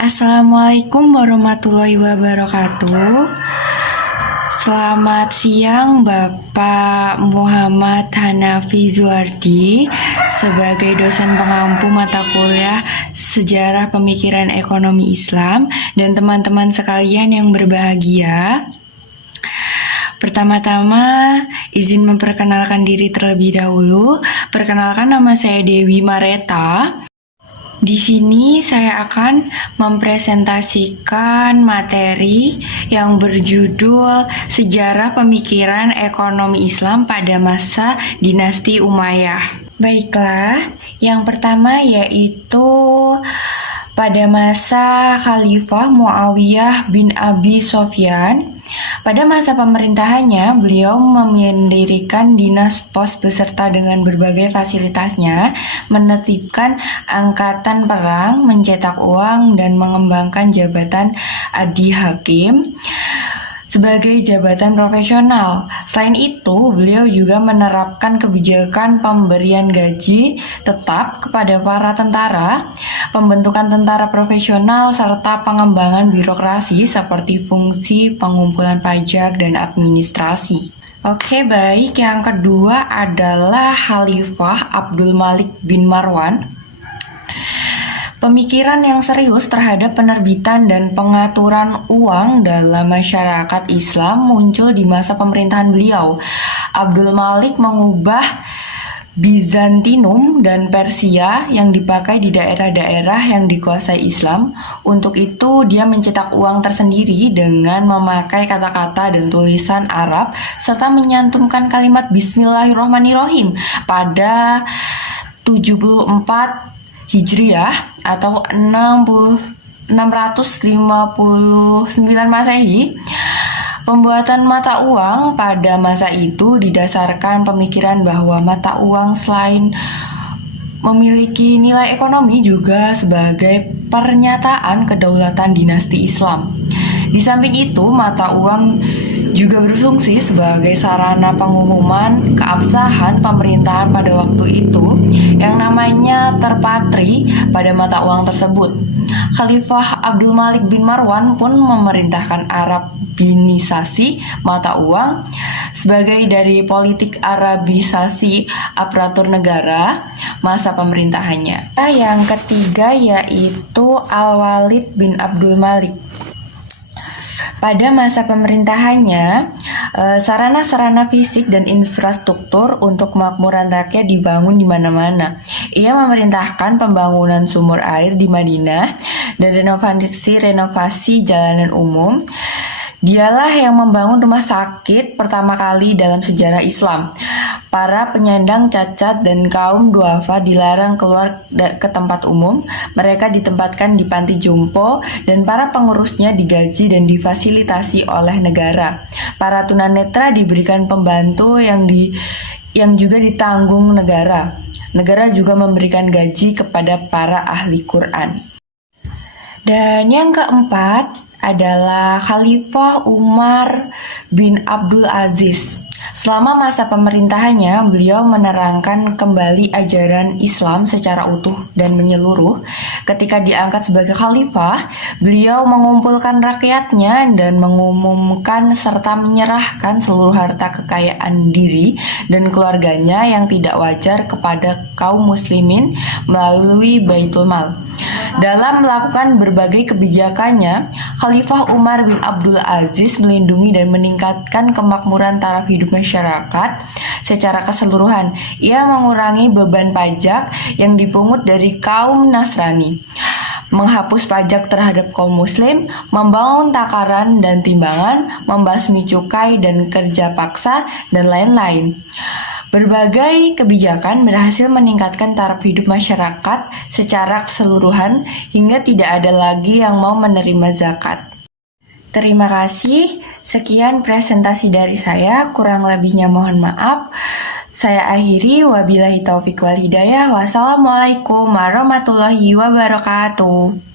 Assalamualaikum warahmatullahi wabarakatuh. Selamat siang Bapak Muhammad Hanafi Zuardi sebagai dosen pengampu mata kuliah Sejarah Pemikiran Ekonomi Islam dan teman-teman sekalian yang berbahagia. Pertama-tama, izin memperkenalkan diri terlebih dahulu. Perkenalkan, nama saya Dewi Mareta. Di sini saya akan mempresentasikan materi yang berjudul Sejarah Pemikiran Ekonomi Islam pada masa Dinasti Umayyah. Baiklah, yang pertama yaitu pada masa Khalifah Muawiyah bin Abi Sofyan. Pada masa pemerintahannya, beliau mendirikan dinas pos beserta dengan berbagai fasilitasnya, menertibkan angkatan perang, mencetak uang, dan mengembangkan jabatan adi hakim sebagai jabatan profesional. Selain itu, beliau juga menerapkan kebijakan pemberian gaji tetap kepada para tentara, pembentukan tentara profesional, serta pengembangan birokrasi seperti fungsi pengumpulan pajak dan administrasi. Oke, baik. Yang kedua adalah Khalifah Abdul Malik bin Marwan. Pemikiran yang serius terhadap penerbitan dan pengaturan uang dalam masyarakat Islam muncul di masa pemerintahan beliau. Abdul Malik mengubah Bizantinum dan Persia yang dipakai di daerah-daerah yang dikuasai Islam. Untuk itu, dia mencetak uang tersendiri dengan memakai kata-kata dan tulisan Arab serta menyantumkan kalimat Bismillahirrahmanirrahim pada 74 Hijriah atau 659 Masehi. Pembuatan mata uang pada masa itu didasarkan pemikiran bahwa mata uang selain memiliki nilai ekonomi juga sebagai pernyataan kedaulatan dinasti Islam. Di samping itu, mata uang juga berfungsi sebagai sarana pengumuman keabsahan pemerintahan pada waktu itu yang namanya terpatri pada mata uang tersebut. Khalifah Abdul Malik bin Marwan pun memerintahkan Arabinisasi mata uang sebagai dari politik Arabisasi aparatur negara masa pemerintahannya. Yang ketiga yaitu Al-Walid bin Abdul Malik. Pada masa pemerintahannya, sarana-sarana fisik dan infrastruktur untuk kemakmuran rakyat dibangun di mana-mana. Ia memerintahkan pembangunan sumur air di Madinah dan renovasi jalanan umum. Dialah yang membangun rumah sakit pertama kali dalam sejarah Islam. Para penyandang cacat dan kaum duafa dilarang keluar ke tempat umum. Mereka ditempatkan di panti jompo dan para pengurusnya digaji dan difasilitasi oleh negara. Para tunanetra diberikan pembantu yang juga ditanggung negara. Negara juga memberikan gaji kepada para ahli Quran. Dan yang keempat adalah Khalifah Umar bin Abdul Aziz. Selama masa pemerintahannya, beliau menerangkan kembali ajaran Islam secara utuh dan menyeluruh. Ketika diangkat sebagai khalifah, beliau mengumpulkan rakyatnya dan mengumumkan serta menyerahkan seluruh harta kekayaan diri dan keluarganya yang tidak wajar kepada kaum muslimin melalui Baitul Mal. Dalam melakukan berbagai kebijakannya, Khalifah Umar bin Abdul Aziz melindungi dan meningkatkan kemakmuran taraf hidup masyarakat secara keseluruhan. Ia mengurangi beban pajak yang dipungut dari kaum Nasrani, menghapus pajak terhadap kaum muslim, membangun takaran dan timbangan, membasmi cukai dan kerja paksa, dan lain-lain. Berbagai kebijakan berhasil meningkatkan taraf hidup masyarakat secara keseluruhan hingga tidak ada lagi yang mau menerima zakat. Terima kasih. Sekian presentasi dari saya, kurang lebihnya mohon maaf. Saya akhiri, wabillahi taufik wal hidayah. Wassalamualaikum warahmatullahi wabarakatuh.